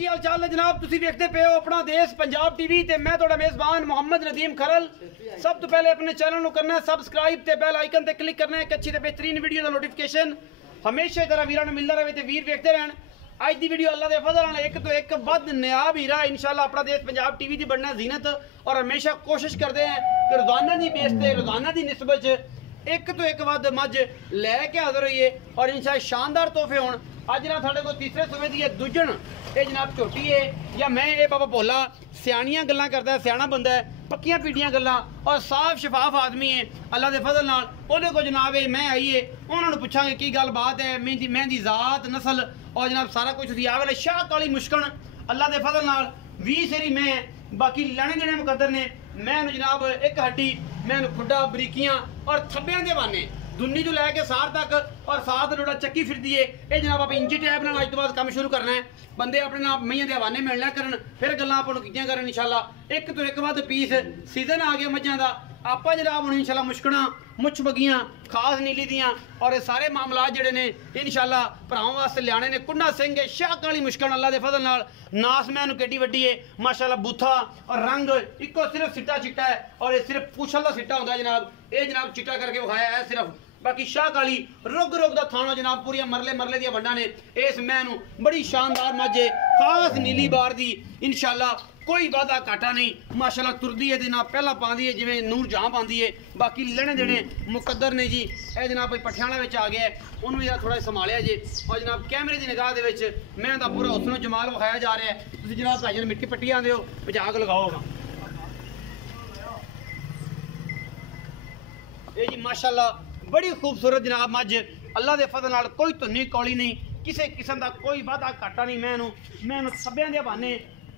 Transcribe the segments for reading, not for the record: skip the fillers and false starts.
की हाल चाल है जनाब तुसी देखते पे हो अपना देश पंजाब टीवी ते मैं थोड़ा मेजबान मोहम्मद नदीम खरल। सब तो पहले अपने चैनल को करना है सबसक्राइब ते बेल आइकन ते क्लिक करना है कि अच्छी ते बेहतरीन वीडियो का नोटिफिकेशन हमेशा तरह वीरां नूं मिलदा रहे ते वीर देखते रहन। आज दी वीडियो अल्लाह दे फजल नाल एक तो एक बद नायाब हीरा इंशाल्लाह अपना देश पंजाब टीवी दी बनना जीनत और हमेशा कोशिश करते हैं कि रोजाना दी बेस ते रोजाना दी निस्बत एक तो एक वध मज लैके हाजिर होइए और इंशाल्लाह शानदार तोहफे होण। अज ना साढ़े को तीसरे सूबे दी दुजन ये जनाब झोटी है या मैं ये बाबा भोला सियाणियां गल्लां करदा है, सियाणा बंदा है, पक्कियां पीटियां गल्लां और साफ शफाफ आदमी है अल्लाह दे फजल नाल। ओहदे को जनाब मैं आइए उन्होंने पूछांगे की गल बात है मेहंदी जात नस्ल और जनाब सारा कुछ दी आवे शाह काली मुश्कन अल्लाह दे फजल नाल 20 सेरी मैं बाकी लैने देने मुकद्दर ने मैं जनाब एक हड्डी मैं खुड्डा बरीकियां और थब्बियां दे बाने दुन्नी तो लैके सार तक और साथ डोडा चक्की फिरदी है ये जनाब आप इंजी टैब नाल अज तो बाद काम शुरू करना है। बंदे अपने नाल मईयां दे हवाने मिलना करन फिर गल्लां आपां नूं कीतियां करन इंशाल्लाह। एक तो एक वध पीस सीजन आ गया मज्जां दा आपां जनाब हुण इंशाल्लाह मुश्कणा मुछ बगियां खास नीली दियां और ये सारे मामलात जिहड़े ने इंशाल्लाह भरावां वास्ते लियाने ने। कुन्ना सिंह है शाह काली मुश्कन अल्लाह दे फजल नाल नास मैनू केडी वड्डी है माशाल्लाह बूथा और रंग इको सिर्फ सिट्टा चिट्टा है और ये सिर्फ पूछल दा सिट्टा होंदा जनाब ये जनाब चिट्टा करके विखाया है सिर्फ। बाकी शाह काली रुग रुग दा थाना जनाब पूरी मरले मरले दियां वंडा ने इस मैनू बड़ी शानदार मज है खास नीली बार दी इंशाल्लाह कोई वादा घाटा नहीं माशाल्लाह तुरदी है ना पहला पाँदी है जिवें नूर जहां पाँदी है बाकी लेने देने मुकद्दर ने जी। ए जनाब पठियाणा विच आ गया उन्होंने जरा थोड़ा संभालिया जी और जनाब कैमरे की निगाह दे विच मैं दा पूरा हुस्न जमाल विखाया जा रहा है। तुसीं जनाब भाईजान मिट्टी पट्टी आंदे हो मजाक लगाओगा ये जी माशाल्लाह बड़ी खूबसूरत जनाब मज अल्लाह दे फजल नाल कोई धुन्नी कौली नहीं किसी किस्म का कोई वादा घाटा नहीं। मैनू सब्बियां दे बहाने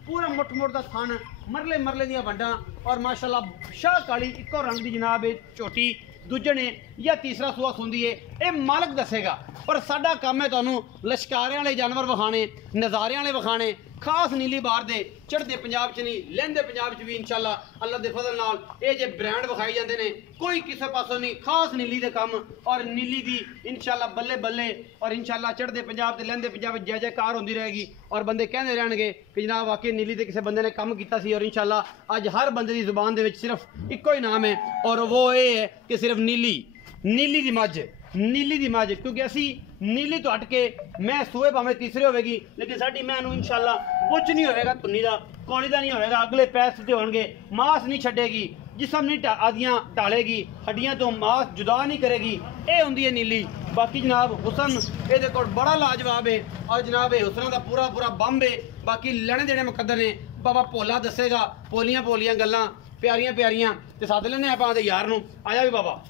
पूरा मुठ मुठ दा थन मरले मरले दियां वंडा और माशाल्लाह शाह काली इको रंग दी जनाब झोटी दूजे ने या तीसरा सूआ सुंदी है ये मालक दसेगा पर साडा काम है तुहानू लश्कारे वाले जानवर विखाने नज़ारे वाले विखाने खास नीली बार दे चढ़ते पंजाब च नहीं लहंदे पंजाब च भी इंशाल्लाह अल्लाह दे फजल नाल ये जे ब्रांड विखाई जाते हैं कोई किसी पासों नहीं खास नीली दे काम और नीली दी इंशाल्लाह बल्ले बल्ले और इंशाल्लाह चढ़ते पंजाब ते लहंदे पंजाब जय जयकार होंदी रहेगी और बंदे कहते रहणगे कि जनाब वाकई नीली दे किसी बंदे ने काम किया सी और इंशाल्लाह अज हर बंदे दी जुबान दे विच सिर्फ इको ही नाम है और वो ये है कि सिर्फ नीली दी मज नीली दी मज क्योंकि असी नीली तो हट के मैं सूए भावें तीसरे होगी लेकिन साडी मैनू इंशाल्लाह कुछ नहीं होएगा धुन्नी दा कौड़ी दा नहीं होएगा अगले पैर सीधे होणगे मांस नहीं छड्डेगी जिसम नहीं आदियां टालेगी हड्डियां तो मांस जुदा नहीं करेगी ये हुंदी है नीली। बाकी जनाब हुसन ये कोल बड़ा लाजवाब है और जनाब हुसना दा पूरा पूरा बंब है बाकी लेने देने मुकद्दर ने बाबा भोला दसेगा पोलियां पोलियां गल्लां प्यारियां प्यारियां ते सद लैने आपां दे यार नूं आया भी बाबा।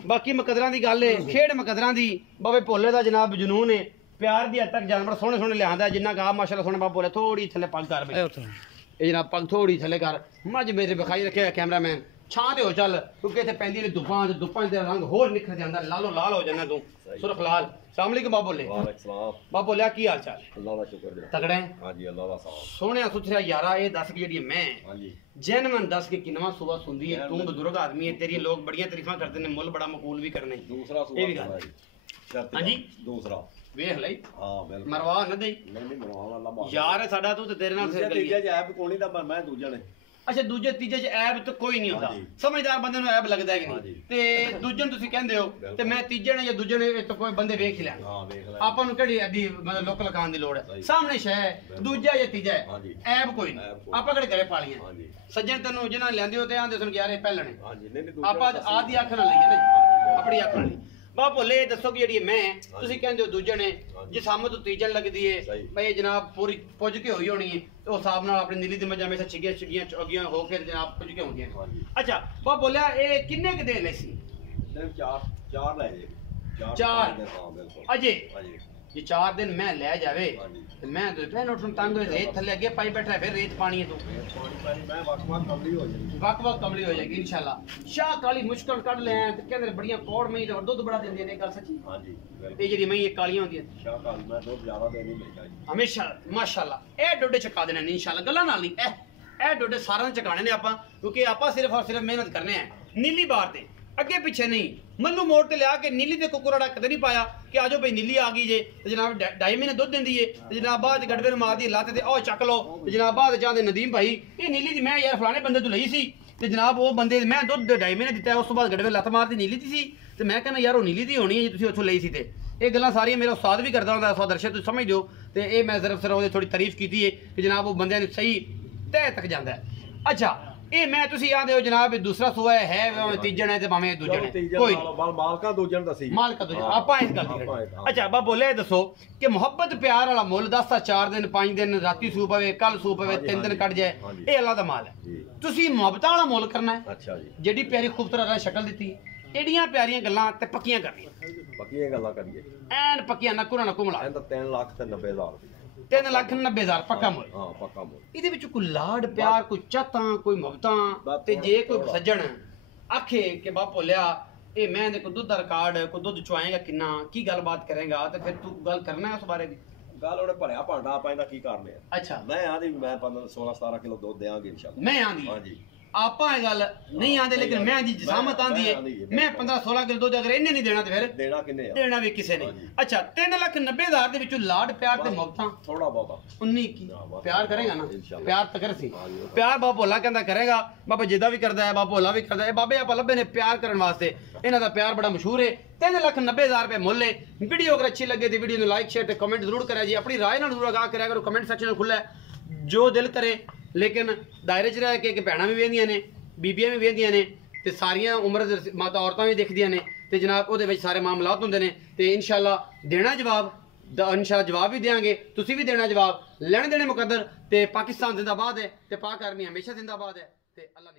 बाकी मुकदरां दी गल है खेड़ मुकदरां दी बाबे भोले दा जनाब जनून है प्यार दी हद तक जानवर सोहने सोहने लियांदा जिन्ना गा माशाल्लाह सोहने बाबा बोले थोड़ी थल्ले पग कर ये जनाब पग थोड़ी थल्ले कर मज मेरे विखाई रखे कैमरामैन छां ते हो चल क्योंकि इत्थे पैंदी ने धुप्पां दे रंग होर निखर जांदा लालो लाल हो जाना तू सुरख लाल। अस्सलाम वालेकुम बाबा बोले बाबा बोलिया की हाल चाल अल्लाह दा शुक्र तगड़े हां जी अल्लाह दा साथ सोहणिया सुथरा यारा ये दस कि जेडी मैं हां जी जैनमन दस के किनवा सुबह सुनदी है तू बुजुर्ग आदमी है तेरी लोग बड़ियां तारीफां करते हैं मुल बड़ा मकबूल भी करने दूसरा ये भी गल हां जी दूसरा वेख लई हां बिल्कुल मरवा न दे नहीं मरवाना अल्लाह मार यार साडा तू ते तेरे नाल फिर गई तीजे ऐप कोनी दा मैं दूजा ने अच्छा दूजे तीजे च ऐब तो कोई नहीं होता समझदार बंदे नूं ऐब लगदा है कि नहीं ते दूजे नूं तुसीं कहंदे हो ते मैं तीजे ने या दूजे ने तो कोई बंदे वेख ही लैण हां वेख ले आपां नूं केड़ी एडी मतलब लोक लगान दी लोड़ है सामने शय है दूजा या तीजा है ऐब कोई नहीं आपां केड़े घरे पालियां हां जी सज्जन तैनूं जिन्हां लैंदे हो ते आंदे सुन यार पहलणे हां जी नहीं आपां आदी अख नाल लईए ना अपनी अख नाल बाप बोले दसो कि जी मैं तुसीं कहंदे हो दूजे ने जे सामने तो तीजन लगदी है भाई जनाब पूरी पुज के होई होनी है तो हिसाब नाल अपनी नीली दी मजा हमेशा छिगियां छिगियां चौगियां हो के जनाब पुज के होंदियां। अच्छा बाप बोलिया ए किन्ने क दे ले सी चार ले जे चार हां बिल्कुल अजे हां जी ये 4 दिन मैं ले जावे तो मैं तो इतने नोट तंग रेत थले अगे पाई बैठा है फिर रेत पानी है तो पानी मैं वक कमली हो जाएगी वक कमली हो जाएगी इंशाल्लाह। शाह काली मुश्किल कट ले ते कहंदे बढ़िया कोड़ मई ते दूध बड़ा देंदी ने गल सच्ची हां जी ये जेडी मई कालियां होंदी है शाह काली मैं दूध ज्यादा देनी मिलता है हमेशा माशाल्लाह ए डोडे चका देने नहीं इंशाल्लाह गल्ला नाल नहीं ए डोडे सारा चकाने ने आपां क्योंकि आपां सिर्फ और सिर्फ मेहनत करने हैं नीली बार ते ਅੱਗੇ ਪਿੱਛੇ ਨਹੀਂ ਮੱਲੂ ਮੋੜ ਤੇ ਲਿਆ ਕੇ ਨੀਲੀ ਤੇ ਕੁਕਰਾੜਾ ਕਦੇ ਨਹੀਂ ਪਾਇਆ ਕਿ ਆਜੋ ਭਈ ਨੀਲੀ ਆ ਗਈ ਜੇ ਤੇ ਜਨਾਬ 2.5 ਮਹੀਨੇ ਦੁੱਧ ਦਿੰਦੀ ਏ ਤੇ ਜਨਾਬ ਬਾਅਦ ਗੜਵੇ ਨੂੰ ਮਾਰਦੀ ਲੱਤ ਤੇ ਉਹ ਚੱਕ ਲਓ ਤੇ ਜਨਾਬ ਬਾਅਦ ਚਾਹੁੰਦੇ ਨਦੀਮ ਭਾਈ ਇਹ ਨੀਲੀ ਦੀ ਮੈਂ ਯਾਰ ਫਲਾਣੇ ਬੰਦੇ ਤੋਂ ਲਈ ਸੀ ਤੇ ਜਨਾਬ ਉਹ ਬੰਦੇ ਮੈਂ ਦੁੱਧ 2.5 ਮਹੀਨੇ ਦਿੱਤਾ ਉਸ ਤੋਂ ਬਾਅਦ ਗੜਵੇ ਲੱਤ ਮਾਰਦੀ ਨੀਲੀ ਦੀ ਸੀ ਤੇ ਮੈਂ ਕਹਿੰਦਾ ਯਾਰ ਉਹ ਨੀਲੀ ਦੀ ਹੋਣੀ ਹੈ ਜੇ ਤੁਸੀਂ ਉੱਥੋਂ ਲਈ ਸੀ ਤੇ ਇਹ ਗੱਲਾਂ ਸਾਰੀਆਂ ਮੇਰਾ ਉਸਤਾਦ ਵੀ ਕਰਦਾ ਹੁੰਦਾ ਉਸਤਾਦ ਅਰਸ਼ਦ ਤੁਸੀਂ ਸਮਝ ਦਿਓ ਤੇ ਇਹ ਮੈਂ ਸਿਰਫ ਉਹਦੀ ਥੋੜੀ ਤਾਰੀਫ ਕੀਤੀ ਹੈ ਕਿ ਜਨਾਬ ਉਹ ਬੰਦਿਆਂ ਨੂੰ ਸਹੀ ਤਹਿ ਤੱਕ ਜਾਂਦਾ ਹੈ। ਅੱਛਾ ਇਹ ਮੈਂ ਤੁਸੀਂ ਆਂਦੇ ਹੋ ਜਨਾਬ ਇਹ ਦੂਸਰਾ ਸੂਆ ਹੈ ਭਾਵੇਂ ਤੀਜਣ ਹੈ ਤੇ ਭਾਵੇਂ ਦੂਜਣ ਹੈ ਕੋਈ ਮਾਲਕਾ ਦੂਜਣ ਦੱਸੀ ਮਾਲਕਾ ਦੂਜਣ ਆਪਾਂ ਇਸ ਗੱਲ ਦੀ ਅੱਛਾ ਬਾ ਬੋਲੇ ਦੱਸੋ ਕਿ ਮੁਹੱਬਤ ਪਿਆਰ ਵਾਲਾ ਮੁੱਲ ਦੱਸਦਾ 4 ਦਿਨ 5 ਦਿਨ ਰਾਤੀ ਸੂ ਪਵੇ ਕੱਲ ਸੂ ਪਵੇ 3 ਦਿਨ ਕੱਢ ਜਾਏ ਇਹ ਅੱਲਾ ਦਾ ਮਾਲ ਹੈ ਤੁਸੀਂ ਮੁਹੱਬਤਾਂ ਵਾਲਾ ਮੁੱਲ ਕਰਨਾ ਹੈ। ਅੱਛਾ ਜੀ ਜਿਹੜੀ ਪਿਆਰੀ ਖੂਬਸੂਰਤ ਸ਼ਕਲ ਦਿੱਤੀ ਏਡੀਆਂ ਪਿਆਰੀਆਂ ਗੱਲਾਂ ਤੇ ਪੱਕੀਆਂ ਕਰਨੀਆਂ ਪੱਕੀਆਂ ਗੱਲਾਂ ਕਰੀਏ ਐਨ ਪੱਕੀਆਂ ਨਕੁਰਾ ਨਕੂ ਮਿਲਾ ਇਹਦਾ 3 ਲੱਖ ਤੇ 90,000 3,90,000 ਪੱਕਾ ਮੁੱਲ ਹਾਂ ਪੱਕਾ ਮੁੱਲ ਇਹਦੇ ਵਿੱਚ ਕੋਈ ਲਾਡ ਪਿਆਰ ਕੋਈ ਚਾਹਤਾਂ ਕੋਈ ਮੁਹੱਬਤਾਂ ਤੇ ਜੇ ਕੋਈ ਸੱਜਣ ਆਖੇ ਕਿ ਬਾ ਭੋਲਿਆ ਇਹ ਮੈਂ ਦੇ ਕੋ ਦੁੱਧ ਦਾ ਰਿਕਾਰਡ ਕੋ ਦੁੱਧ ਚੁਆਏਗਾ ਕਿੰਨਾ ਕੀ ਗੱਲਬਾਤ ਕਰੇਗਾ ਤੇ ਫਿਰ ਤੂੰ ਗੱਲ ਕਰਨਾ ਉਸ ਬਾਰੇ ਦੀ ਗੱਲ ਉਹਨੇ ਭਰਿਆ ਭਾਂਡਾ ਆਪਾਂ ਇਹਦਾ ਕੀ ਕਰਨੇ ਆ ਅੱਛਾ ਮੈਂ ਆਂਦੀ ਮੈਂ 16 17 ਕਿਲੋ ਦੁੱਧ ਦੇਾਂਗੇ ਇਨਸ਼ਾਅੱਲਾ ਮੈਂ ਆਂਦੀ ਹਾਂਜੀ ਆਪਾਂ ਇਹ ਗੱਲ ਨਹੀਂ ਆਂਦੇ ਲੇਕਿਨ ਮੈਂ ਦੀ ਜਸਾਮਤ ਆਂਦੀ ਹੈ ਮੈਂ 15-16 ਕਿਲੋ ਦੁੱਧ ਅਗਰ ਇਹਨੇ ਨਹੀਂ ਦੇਣਾ ਤੇ ਫਿਰ ਦੇਣਾ ਕਿੰਨੇ ਆ ਦੇਣਾ ਵੀ ਕਿਸੇ ਨੇ ਅੱਛਾ 3,90,000 ਦੇ ਵਿੱਚੋਂ ਲਾਡ ਪਿਆਰ ਤੇ ਮੁਹੱਬਤਾਂ ਥੋੜਾ ਬਹੁਤਾ 19 ਕੀ ਪਿਆਰ ਕਰੇਗਾ ਨਾ ਪਿਆਰ ਤਾਂ ਕਰ ਸੀ ਪਿਆਰ ਬਾਬਾ ਭੋਲਾ ਕਹਿੰਦਾ ਕਰੇਗਾ ਬਾਬਾ ਜਿੱਦਾ ਵੀ ਕਰਦਾ ਹੈ ਬਾਬਾ ਭੋਲਾ ਵੀ ਕਰਦਾ ਹੈ ਬਾਬੇ ਆਪਾਂ ਲੱਭੇ ਨੇ ਪਿਆਰ ਕਰਨ ਵਾਸਤੇ ਇਹਨਾਂ ਦਾ ਪਿਆਰ ਬੜਾ ਮਸ਼ਹੂਰ ਹੈ 3,90,000 ਰੁਪਏ ਮੁੱਲ ਹੈ ਵੀਡੀਓ ਅਗਰ ਅੱਛੀ ਲੱਗੇ ਤੇ ਵੀਡੀਓ ਨੂੰ ਲਾਈਕ ਸ਼ੇਅਰ ਤੇ ਕਮੈਂਟ ਜ਼ਰੂਰ ਕਰਿਆ ਜੀ ਆਪਣੀ ਰਾਏ ਨਾਲ ਜ਼ਰੂਰ ਆਗਾਹ ਕਰਿਆ ਕਰੋ ਕਮੈਂਟ ਸੈਕਸ਼ਨ ਖੁੱਲਾ ਹੈ ਜੋ ਦਿਲ ਕਰੇ ਲੇਕਿਨ ਦਾਇਰੇ 'ਚ ਰਹਿ ਕੇ ਭੈਣਾਂ ਵੀ ਵੇਖਦੀਆਂ ਨੇ ਬੀਬੀਆਂ ਵੀ ਵੇਖਦੀਆਂ ਨੇ ਤੇ ਸਾਰੀਆਂ ਉਮਰ ਦੇ ਮਾਤਾ ਔਰਤਾਂ ਵੀ ਦੇਖਦੀਆਂ ਨੇ ਤੇ ਜਨਾਬ ਉਹਦੇ ਵਿੱਚ ਸਾਰੇ ਮਾਮਲਾਤ ਹੁੰਦੇ ਨੇ ਤੇ ਇਨਸ਼ਾਅੱਲਾ ਦੇਣਾ ਜਵਾਬ ਇਨਸ਼ਾਅੱਲਾ ਜਵਾਬ ਵੀ ਦੇਾਂਗੇ ਤੁਸੀਂ ਵੀ ਦੇਣਾ ਜਵਾਬ ਲੈਣ ਦੇਣੇ ਮੁਕੱਦਰ ਤੇ ਪਾਕਿਸਤਾਨ ਜ਼ਿੰਦਾਬਾਦ ਹੈ ਤੇ ਪਾਕ ਆਰਮੀ ਹਮੇਸ਼ਾ ਜ਼ਿੰਦਾਬਾਦ ਹੈ ਤੇ ਅੱਲਾ